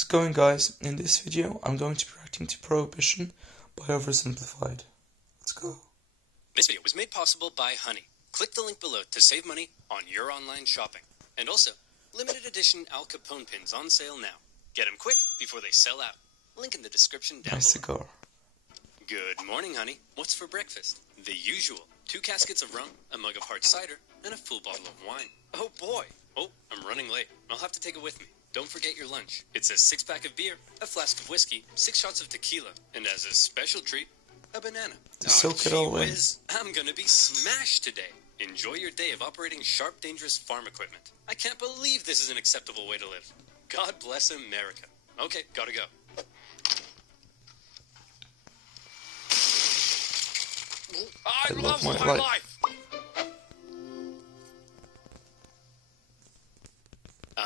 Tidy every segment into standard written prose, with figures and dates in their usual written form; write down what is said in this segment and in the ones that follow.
How's it going, guys? In this video I'm going to be reacting to Prohibition by Oversimplified. Let's go. This video was made possible by Honey. Click the link below to save money on your online shopping. And also, limited edition Al Capone pins on sale now. Get them quick before they sell out. Link in the description down Nice below. cigar. Good morning, honey. What's for breakfast? The usual. 2 caskets of rum, a mug of hard cider, and a full bottle of wine. Oh boy! Oh, I'm running late. I'll have to take it with me. Don't forget your lunch. It's a 6-pack of beer, a flask of whiskey, 6 shots of tequila, and as a special treat, a banana. Soak it all in. I'm gonna be smashed today. Enjoy your day of operating sharp, dangerous farm equipment. I can't believe this is an acceptable way to live. God bless America. Okay, gotta go. I love my life.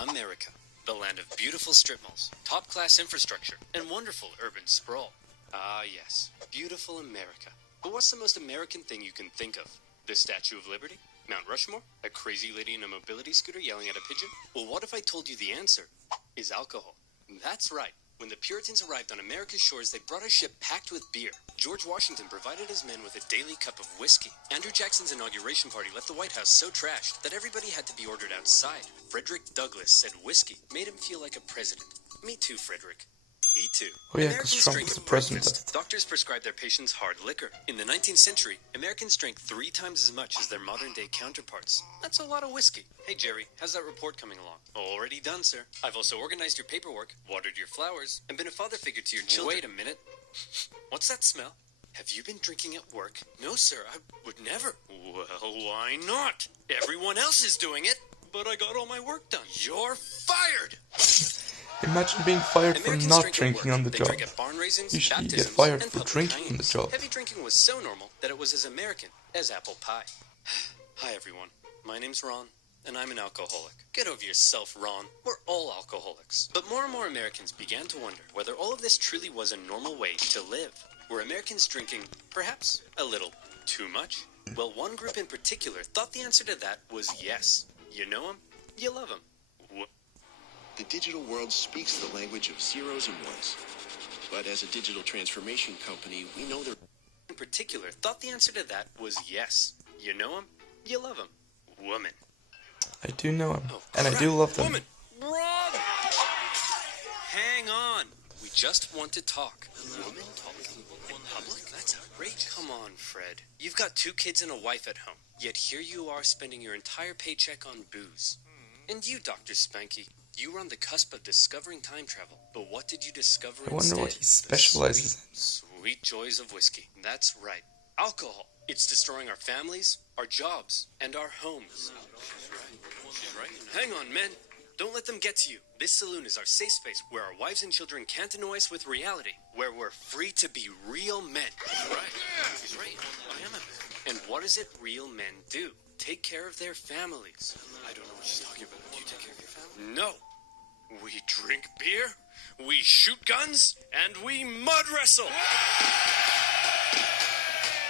America, the land of beautiful strip malls, top-class infrastructure, and wonderful urban sprawl. Ah, yes, beautiful America. But what's the most American thing you can think of? The Statue of Liberty? Mount Rushmore? A crazy lady in a mobility scooter yelling at a pigeon? Well, what if I told you the answer is alcohol? That's right. When the Puritans arrived on America's shores, they brought a ship packed with beer. George Washington provided his men with a daily cup of whiskey. Andrew Jackson's inauguration party left the White House so trashed that everybody had to be ordered outside. Frederick Douglass said whiskey made him feel like a president. Me too, Frederick. Me too. Oh yeah, because Trump was the president at the time. Doctors prescribed their patients hard liquor. In the 19th century, Americans drank 3 times as much as their modern-day counterparts. That's a lot of whiskey. Hey, Jerry, how's that report coming along? Already done, sir. I've also organized your paperwork, watered your flowers, and been a father figure to your children. Wait a minute. What's that smell? Have you been drinking at work? No, sir, I would never. Well, why not? Everyone else is doing it, but I got all my work done. You're fired! Imagine being fired for Americans not drink at drinking work. on the They job. drink at barn raisins, Usually you get baptisms, fired and for public drinking on the hangings. job. Heavy drinking was so normal that it was as American as apple pie. Hi everyone, my name's Ron, and I'm an alcoholic. Get over yourself, Ron. We're all alcoholics. But more and more Americans began to wonder whether all of this truly was a normal way to live. Were Americans drinking, perhaps, a little too much? Well, one group in particular thought the answer to that was yes. You know them, you love them. The digital world speaks the language of zeros and ones. But as a digital transformation company, we know that In particular thought the answer to that was yes. You know them, you love them. Woman. I do know him, Oh, and I crap. do love them. Woman! Wrong! Hang on. We just want to talk. Woman talking in public? That's outrageous. Come on, Fred. You've got 2 kids and a wife at home. Yet here you are spending your entire paycheck on booze. And you, Dr. Spanky, you were on the cusp of discovering time travel. But what did you discover I wonder instead? what he specializes in. Sweet joys of whiskey. That's right. Alcohol. It's destroying our families, our jobs, and our homes. She's right. Hang on, men. Don't let them get to you. This saloon is our safe space where our wives and children can't annoy us with reality, where we're free to be real men. She's right. She's right. I am a man. And what is it real men do? Take care of their families. I don't know what she's talking about. Do you take care of your family? No. We drink beer, we shoot guns, and we mud wrestle!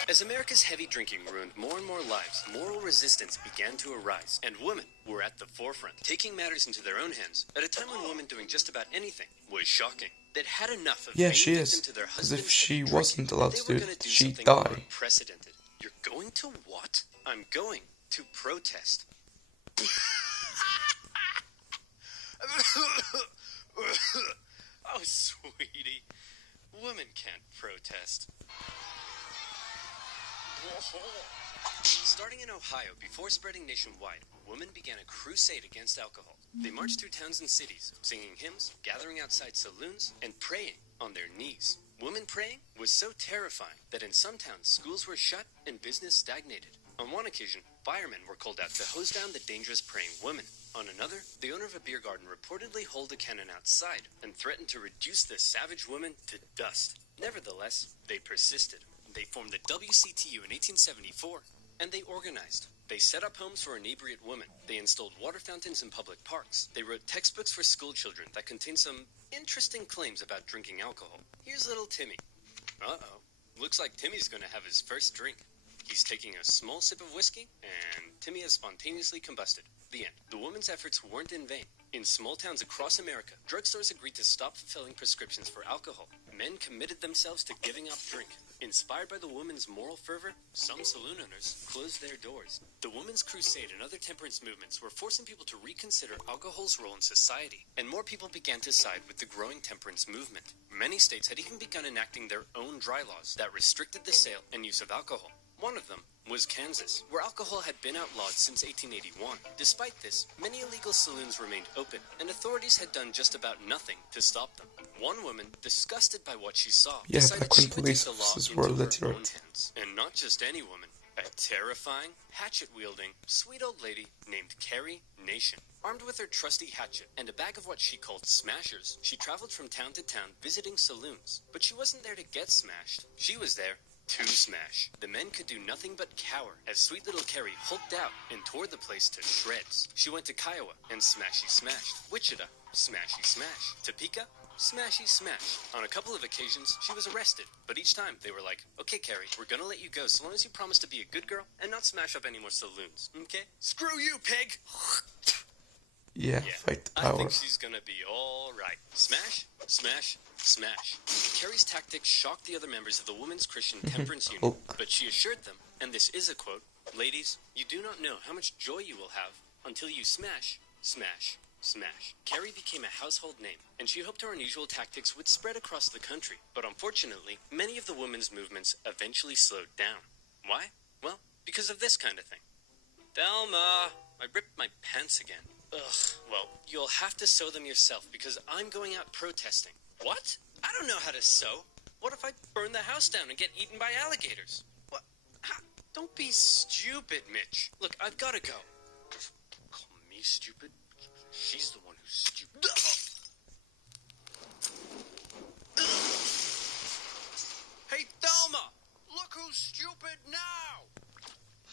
As America's heavy drinking ruined more and more lives, moral resistance began to arise, and women were at the forefront, taking matters into their own hands at a time when women doing just about anything was shocking. They'd had enough of Yeah, being she victim is. to their Because if husband's she drinking. wasn't allowed They to were do gonna it, do she'd something die. unprecedented. You're going to what? I'm going to protest. Oh, sweetie. Women can't protest. Starting in Ohio, before spreading nationwide, women began a crusade against alcohol. They marched through towns and cities, singing hymns, gathering outside saloons, and praying on their knees. Women praying was so terrifying that in some towns, schools were shut and business stagnated. On one occasion, firemen were called out to hose down the dangerous praying women. On another, the owner of a beer garden reportedly held a cannon outside and threatened to reduce the savage women to dust. Nevertheless, they persisted. They formed the WCTU in 1874, and they organized. They set up homes for inebriate women. They installed water fountains in public parks. They wrote textbooks for school children that contained some interesting claims about drinking alcohol. Here's little Timmy. Uh-oh. Looks like Timmy's gonna have his first drink. He's taking a small sip of whiskey, and Timmy has spontaneously combusted. The end. The women's efforts weren't in vain. In small towns across America, drugstores agreed to stop fulfilling prescriptions for alcohol. Men committed themselves to giving up drink. Inspired by the women's moral fervor, some saloon owners closed their doors. The Women's Crusade and other temperance movements were forcing people to reconsider alcohol's role in society, and more people began to side with the growing temperance movement. Many states had even begun enacting their own dry laws that restricted the sale and use of alcohol. One of them was Kansas, where alcohol had been outlawed since 1881. Despite this, many illegal saloons remained open, and authorities had done just about nothing to stop them. One woman, disgusted by what she saw, decided she would take the law into her own hands. And not just any woman, a terrifying, hatchet-wielding, sweet old lady named Carrie Nation. Armed with her trusty hatchet and a bag of what she called smashers, she traveled from town to town visiting saloons. But she wasn't there to get smashed. She was there to smash. The men could do nothing but cower as sweet little Carrie hulked out and tore the place to shreds. She went to Kiowa and smashy smashed. Wichita, smashy smash. Topeka, smashy smash. On a couple of occasions, she was arrested, but each time they were like, "Okay, Carrie, we're gonna let you go so long as you promise to be a good girl and not smash up any more saloons, okay? Screw you, pig!" Yeah, fight the power. I think she's gonna be alright. Smash, smash, smash. Carrie's tactics shocked the other members of the Women's Christian Temperance Union, but she assured them, and this is a quote, "Ladies, you do not know how much joy you will have until you smash, smash, smash." Carrie became a household name, and she hoped her unusual tactics would spread across the country. But unfortunately, many of the women's movements eventually slowed down. Why? Well, because of this kind of thing. Thelma, I ripped my pants again. Ugh, well, you'll have to sew them yourself because I'm going out protesting. What? I don't know how to sew. What if I burn the house down and get eaten by alligators? What? Don't be stupid, Mitch. Look, I've got to go. Call me stupid? She's the one who's stupid. Hey, Thelma! Look who's stupid now!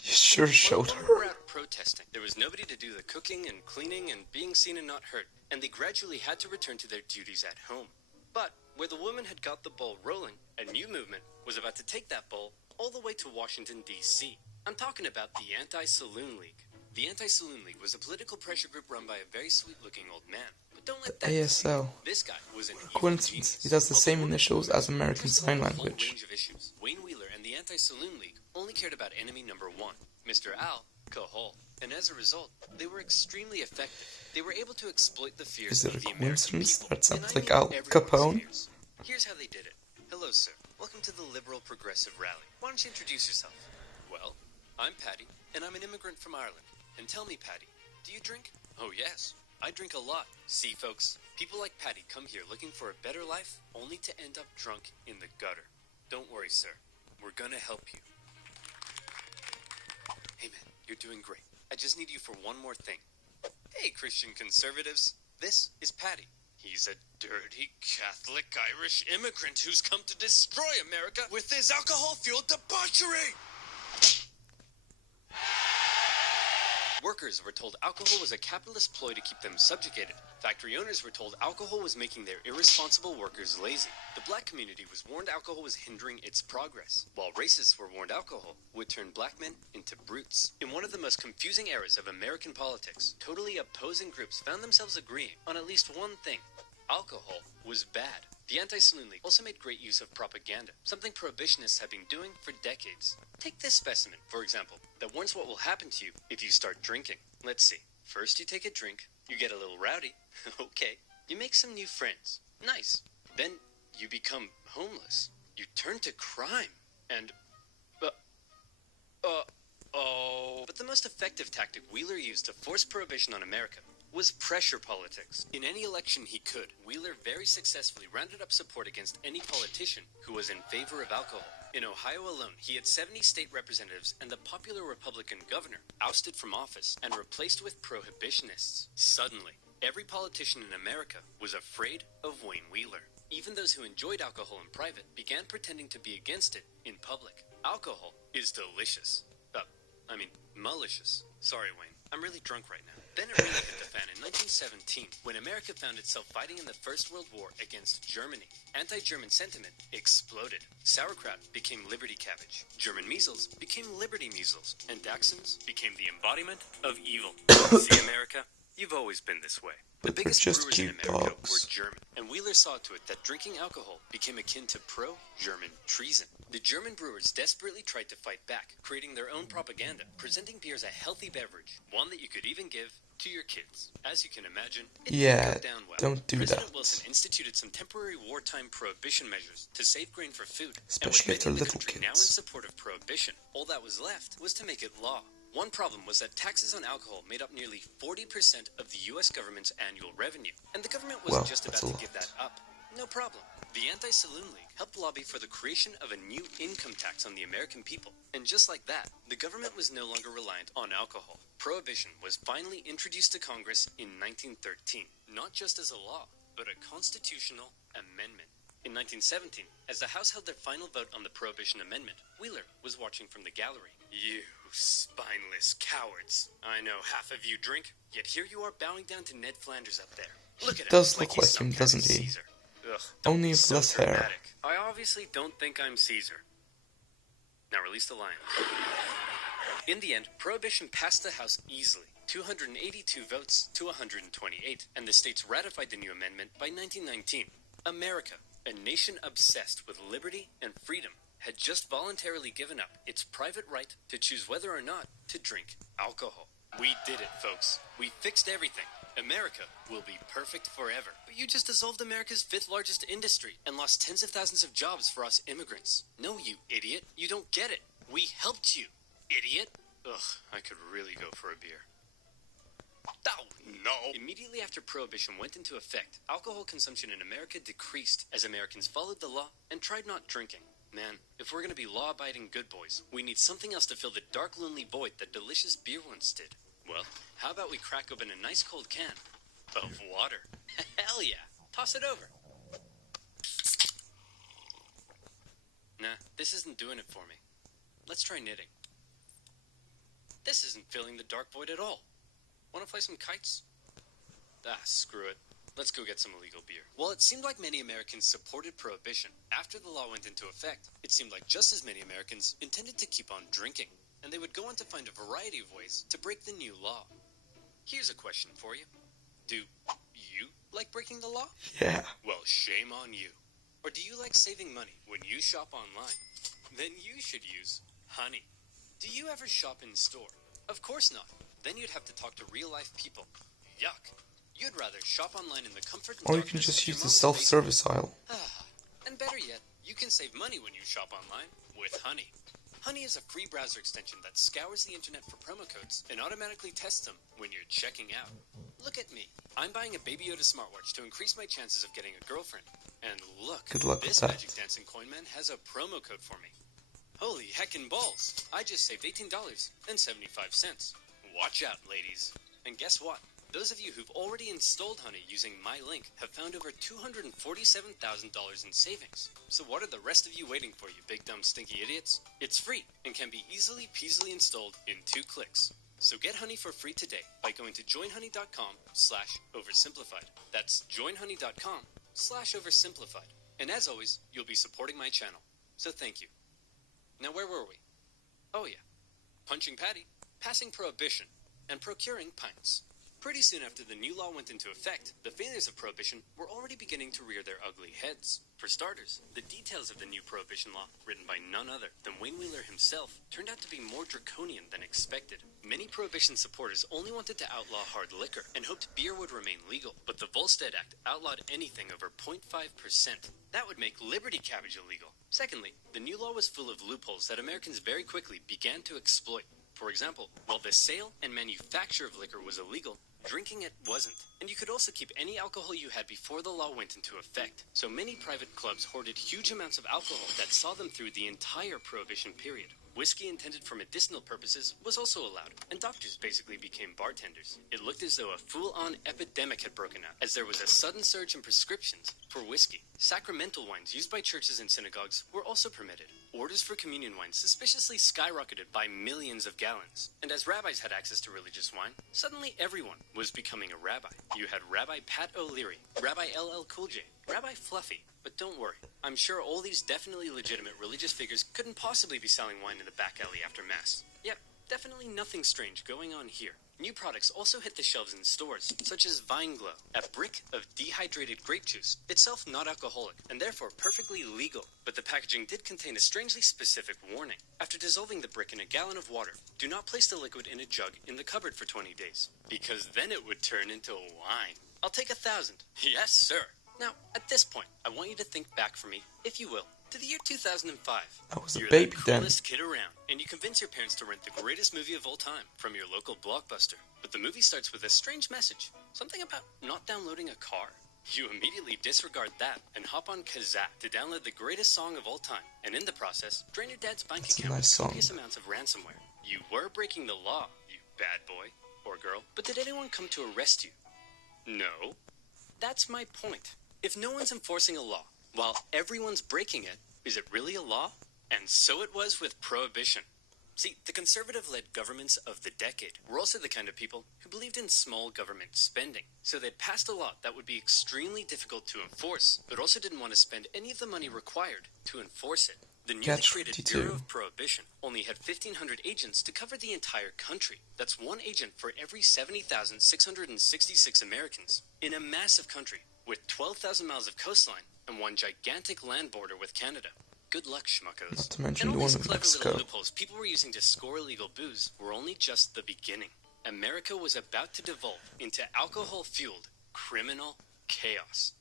You sure showed When we her. were out protesting, there was nobody to do the cooking and cleaning and being seen and not heard, and they gradually had to return to their duties at home. But where the women had got the ball rolling, a new movement was about to take that ball all the way to Washington, D.C. I'm talking about the Anti-Saloon League. The Anti-Saloon League was a political pressure group run by a very sweet-looking old man. But don't let that ASL. This guy was an evil Coincidence, genius. he does the same Although initials as American interested Sign in a whole Language. range of issues, Wayne Wheeler and the Anti-Saloon League only cared about enemy number one, Mr. Alcohol. And as a result, they were extremely effective. They were able to exploit the fears Is it of a the American coincidence people. that sounds And I like mean Al everyone's Capone? fears. Here's how they did it. Hello, sir. Welcome to the Liberal Progressive Rally. Why don't you introduce yourself? Well, I'm Patty, and I'm an immigrant from Ireland. And tell me, Patty, do you drink? Oh, yes. I drink a lot. See, folks, people like Patty come here looking for a better life, only to end up drunk in the gutter. Don't worry, sir. We're gonna help you. Hey, man, you're doing great. I just need you for one more thing. Hey, Christian conservatives. This is Patty. He's a dirty Catholic Irish immigrant who's come to destroy America with his alcohol-fueled debauchery! Workers were told alcohol was a capitalist ploy to keep them subjugated. Factory owners were told alcohol was making their irresponsible workers lazy. The black community was warned alcohol was hindering its progress, while racists were warned alcohol would turn black men into brutes. In one of the most confusing eras of American politics, totally opposing groups found themselves agreeing on at least one thing. Alcohol was bad. The Anti-Saloon League also made great use of propaganda, something prohibitionists have been doing for decades. Take this specimen, for example, that warns what will happen to you if you start drinking. Let's see. First you take a drink, you get a little rowdy, okay. You make some new friends, nice. Then you become homeless. You turn to crime, and But the most effective tactic Wheeler used to force prohibition on America was pressure politics. In any election he could, Wheeler very successfully rounded up support against any politician who was in favor of alcohol. In Ohio alone, he had 70 state representatives and the popular Republican governor ousted from office and replaced with prohibitionists. Suddenly, every politician in America was afraid of Wayne Wheeler. Even those who enjoyed alcohol in private began pretending to be against it in public. Alcohol is delicious. Malicious. Sorry, Wayne. I'm really drunk right now. Then it really hit the fan in 1917 when America found itself fighting in the First World War against Germany. Anti-German sentiment exploded. Sauerkraut became Liberty cabbage. German measles became Liberty measles. And Dachshunds became the embodiment of evil. See, America? You've always been this way. The But they're biggest just brewers in cute America dogs. were German, and Wheeler saw to it that drinking alcohol became akin to pro-German treason. The German brewers desperately tried to fight back, creating their own propaganda, presenting beer as a healthy beverage, one that you could even give to your kids. As you can imagine, it Yeah, didn't go down well. don't do President that. Wilson instituted some temporary wartime prohibition measures to save grain for food. Especially if they're and with many in the little country now in kids. support of prohibition, all that was left was to make it law. One problem was that taxes on alcohol made up nearly 40% of the U.S. government's annual revenue, and the government wasn't Well, just that's about a to give lot. that up. No problem. The Anti-Saloon League helped lobby for the creation of a new income tax on the American people. And just like that, the government was no longer reliant on alcohol. Prohibition was finally introduced to Congress in 1913, not just as a law, but a constitutional amendment. In 1917, as the House held their final vote on the Prohibition Amendment, Wheeler was watching from the gallery. You spineless cowards. I know half of you drink, yet here you are bowing down to Ned Flanders up there. Look at him. Does look he's like some him, kind of doesn't he? Caesar. Ugh, don't Only be with so less hair. dramatic. I obviously don't think I'm Caesar. Now release the lion. In the end, Prohibition passed the House easily, 282 votes to 128, and the states ratified the new amendment by 1919. America, a nation obsessed with liberty and freedom, had just voluntarily given up its private right to choose whether or not to drink alcohol. We did it, folks. We fixed everything. America will be perfect forever. But you just dissolved America's 5th largest industry and lost tens of thousands of jobs for us immigrants. No, you idiot. You don't get it. We helped you, idiot. Ugh, I could really go for a beer. Oh, no. Immediately after Prohibition went into effect, alcohol consumption in America decreased as Americans followed the law and tried not drinking. Man, if we're going to be law-abiding good boys, we need something else to fill the dark, lonely void that delicious beer once did. Well, how about we crack open a nice cold can of water? Hell yeah. Toss it over. Nah, this isn't doing it for me. Let's try knitting. This isn't filling the dark void at all. Want to play some kites? Ah, screw it. Let's go get some illegal beer. While it seemed like many Americans supported Prohibition, after the law went into effect, it seemed like just as many Americans intended to keep on drinking, and they would go on to find a variety of ways to break the new law. Here's a question for you. Do you like breaking the law? Yeah. Well, shame on you. Or do you like saving money when you shop online? Then you should use Honey. Do you ever shop in store? Of course not. Then you'd have to talk to real-life people. Yuck. You'd rather shop online in the comfort and Or you can darkness just of your use the mom's self-service aisle. basement. And better yet, you can save money when you shop online with Honey. Honey is a free browser extension that scours the internet for promo codes and automatically tests them when you're checking out. Look at me. I'm buying a Baby Yoda smartwatch to increase my chances of getting a girlfriend. And look, Good luck with this that. Magic Dancing Coin Man has a promo code for me. Holy heckin' balls. I just saved $18.75. Watch out, ladies. And guess what? Those of you who've already installed Honey using my link have found over $247,000 in savings. So what are the rest of you waiting for, you big dumb stinky idiots? It's free and can be easily peasily installed in 2 clicks. So get Honey for free today by going to joinhoney.com/oversimplified. That's joinhoney.com/oversimplified. And as always, you'll be supporting my channel. So thank you. Now where were we? Oh yeah. Punching Patty, passing Prohibition, and procuring pints. Pretty soon after the new law went into effect, the failures of Prohibition were already beginning to rear their ugly heads. For starters, the details of the new Prohibition law, written by none other than Wayne Wheeler himself, turned out to be more draconian than expected. Many Prohibition supporters only wanted to outlaw hard liquor and hoped beer would remain legal, but the Volstead Act outlawed anything over 0.5%. That would make Liberty cabbage illegal. Secondly, the new law was full of loopholes that Americans very quickly began to exploit. For example, while the sale and manufacture of liquor was illegal, drinking it wasn't. And you could also keep any alcohol you had before the law went into effect. So many private clubs hoarded huge amounts of alcohol that saw them through the entire Prohibition period. Whiskey intended for medicinal purposes was also allowed, and doctors basically became bartenders. It looked as though a full-on epidemic had broken out, as there was a sudden surge in prescriptions for whiskey. Sacramental wines used by churches and synagogues were also permitted. Orders for communion wine suspiciously skyrocketed by millions of gallons. And as rabbis had access to religious wine, suddenly everyone was becoming a rabbi. You had Rabbi Pat O'Leary, Rabbi LL Cool J, Rabbi Fluffy. But don't worry, I'm sure all these definitely legitimate religious figures couldn't possibly be selling wine in the back alley after Mass. Yep, definitely nothing strange going on here. New products also hit the shelves in stores, such as Vine Glow, a brick of dehydrated grape juice, itself not alcoholic, and therefore perfectly legal. But the packaging did contain a strangely specific warning. After dissolving the brick in a gallon of water, do not place the liquid in a jug in the cupboard for 20 days, because then it would turn into wine. I'll take 1,000. Yes, sir. Now, at this point, I want you to think back for me, if you will, to the year 2005. I was a You're baby the then. coolest kid around, and you convince your parents to rent the greatest movie of all time from your local Blockbuster. But the movie starts with a strange message, something about not downloading a car. You immediately disregard that and hop on Kazaa to download the greatest song of all time, and in the process, drain your dad's bank That's a account nice with song. copious amounts of ransomware. You were breaking the law, you bad boy or girl, but did anyone come to arrest you? No. That's my point. If no one's enforcing a law, while everyone's breaking it, is it really a law? And so it was with Prohibition. See, the conservative-led governments of the decade were also the kind of people who believed in small government spending. So they'd passed a law that would be extremely difficult to enforce, but also didn't want to spend any of the money required to enforce it. The newly Catch created 22. Bureau of Prohibition only had 1,500 agents to cover the entire country. That's one agent for every 70,666 Americans. In a massive country with 12,000 miles of coastline and one gigantic land border with Canada. Good luck, schmuckos. Not to mention And the all one these with clever Mexico. little loopholes people were using to score illegal booze were only just the beginning. America was about to devolve into alcohol-fueled criminal chaos.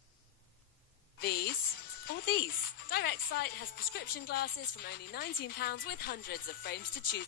These or these. Direct Sight has prescription glasses from only £19 with hundreds of frames to choose.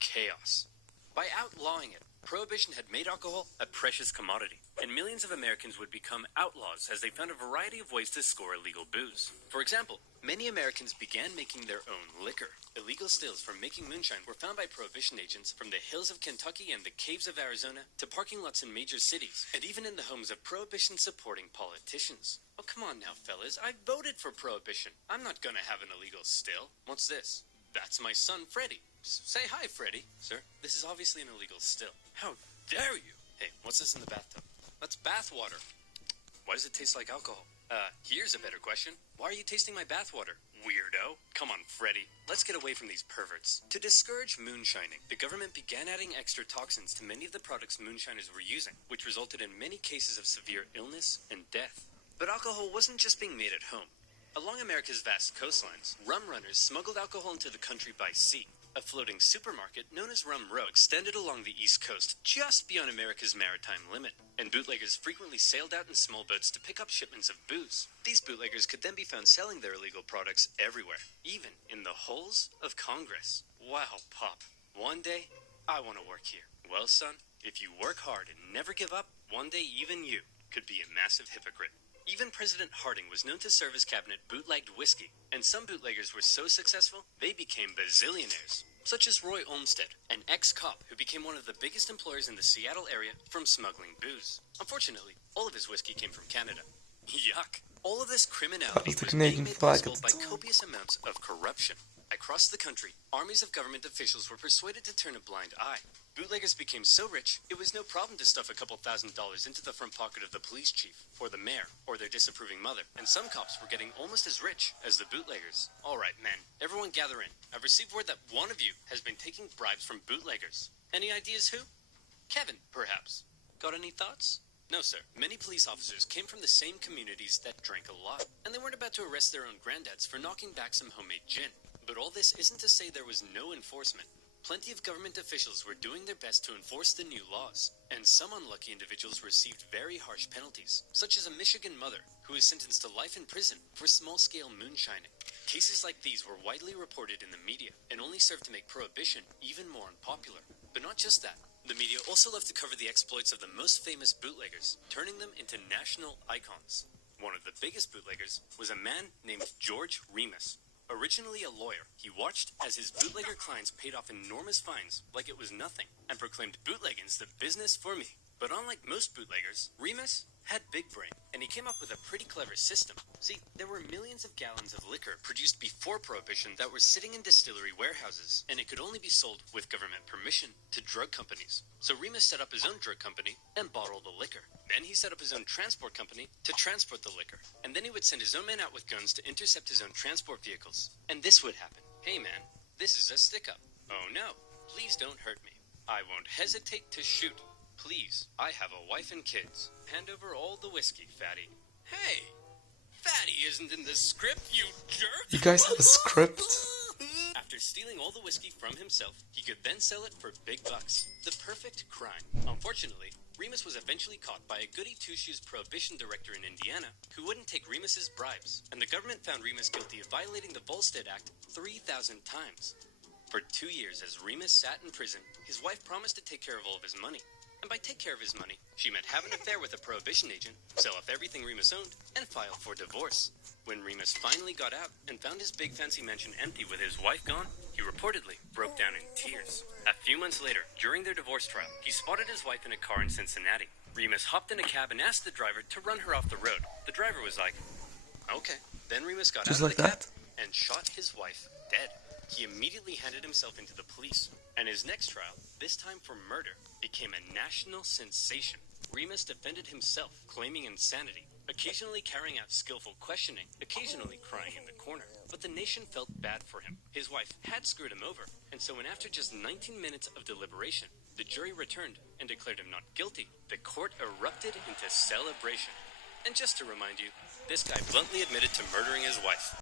Chaos. By outlawing it, Prohibition had made alcohol a precious commodity, and millions of Americans would become outlaws as they found a variety of ways to score illegal booze. For example, many Americans began making their own liquor. Illegal stills from making moonshine were found by Prohibition agents from the hills of Kentucky and the caves of Arizona to parking lots in major cities, and even in the homes of Prohibition-supporting politicians. Oh, come on now, fellas. I voted for Prohibition. I'm not gonna have an illegal still. What's this? That's my son, Freddie. Say hi, Freddie. Sir, this is obviously an illegal still. How dare you? Hey, what's this in the bathtub? That's bath water. Why does it taste like alcohol? Here's a better question. Why are you tasting my bathwater, weirdo? Come on, Freddy. Let's get away from these perverts. To discourage moonshining, the government began adding extra toxins to many of the products moonshiners were using, which resulted in many cases of severe illness and death. But alcohol wasn't just being made at home. Along America's vast coastlines, rum runners smuggled alcohol into the country by sea. A floating supermarket known as Rum Row extended along the East Coast just beyond America's maritime limit, and bootleggers frequently sailed out in small boats to pick up shipments of booze. These bootleggers could then be found selling their illegal products everywhere, even in the halls of Congress. Wow, Pop. One day, I want to work here. Well, son, if you work hard and never give up, one day even you could be a massive hypocrite. Even President Harding was known to serve his cabinet bootlegged whiskey, and some bootleggers were so successful, they became bazillionaires, such as Roy Olmsted, an ex-cop who became one of the biggest employers in the Seattle area from smuggling booze. Unfortunately, all of his whiskey came from Canada. Yuck. All of this criminality That was the was Canadian being made flag possible at by the time. copious amounts of corruption. Across the country, armies of government officials were persuaded to turn a blind eye. Bootleggers became so rich, it was no problem to stuff a couple $1,000s into the front pocket of the police chief, or the mayor, or their disapproving mother. And some cops were getting almost as rich as the bootleggers. All right, men, everyone gather in. I've received word that one of you has been taking bribes from bootleggers. Any ideas who? Kevin, perhaps. Got any thoughts? No, sir. Many police officers came from the same communities that drank a lot, and they weren't about to arrest their own granddads for knocking back some homemade gin. But all this isn't to say there was no enforcement. Plenty of government officials were doing their best to enforce the new laws, and some unlucky individuals received very harsh penalties, such as a Michigan mother who was sentenced to life in prison for small-scale moonshining. Cases like these were widely reported in the media and only served to make Prohibition even more unpopular. But not just that. The media also loved to cover the exploits of the most famous bootleggers, turning them into national icons. One of the biggest bootleggers was a man named George Remus. Originally a lawyer, he watched as his bootlegger clients paid off enormous fines like it was nothing, and proclaimed bootlegging's the business for me. But unlike most bootleggers, Remus had big brain, and he came up with a pretty clever system. See, there were millions of gallons of liquor produced before Prohibition that were sitting in distillery warehouses, and it could only be sold with government permission to drug companies. So Remus set up his own drug company and bottled the liquor. Then he set up his own transport company to transport the liquor. And then he would send his own men out with guns to intercept his own transport vehicles. And this would happen. Hey man, this is a stick-up. Oh no, please don't hurt me. I won't hesitate to shoot. Please, I have a wife and kids. Hand over all the whiskey, Fatty. Hey, Fatty isn't in the script, you jerk! You guys have a script? After stealing all the whiskey from himself, he could then sell it for big bucks. The perfect crime. Unfortunately, Remus was eventually caught by a goody two-shoes prohibition director in Indiana who wouldn't take Remus's bribes, and the government found Remus guilty of violating the Volstead Act 3,000 times. For 2 years, as Remus sat in prison, his wife promised to take care of all of his money. And by take care of his money, she meant have an affair with a prohibition agent, sell off everything Remus owned, and file for divorce. When Remus finally got out and found his big fancy mansion empty with his wife gone, he reportedly broke down in tears. A few months later, during their divorce trial, he spotted his wife in a car in Cincinnati. Remus hopped in a cab and asked the driver to run her off the road. The driver was like, okay. Then Remus got Just out of like the cab that? and shot his wife dead. He immediately handed himself into the police, and his next trial, this time for murder, became a national sensation. Remus defended himself, claiming insanity, occasionally carrying out skillful questioning, occasionally crying in the corner. But the nation felt bad for him. His wife had screwed him over, and so when after just 19 minutes of deliberation, the jury returned and declared him not guilty, the court erupted into celebration. And just to remind you, this guy bluntly admitted to murdering his wife.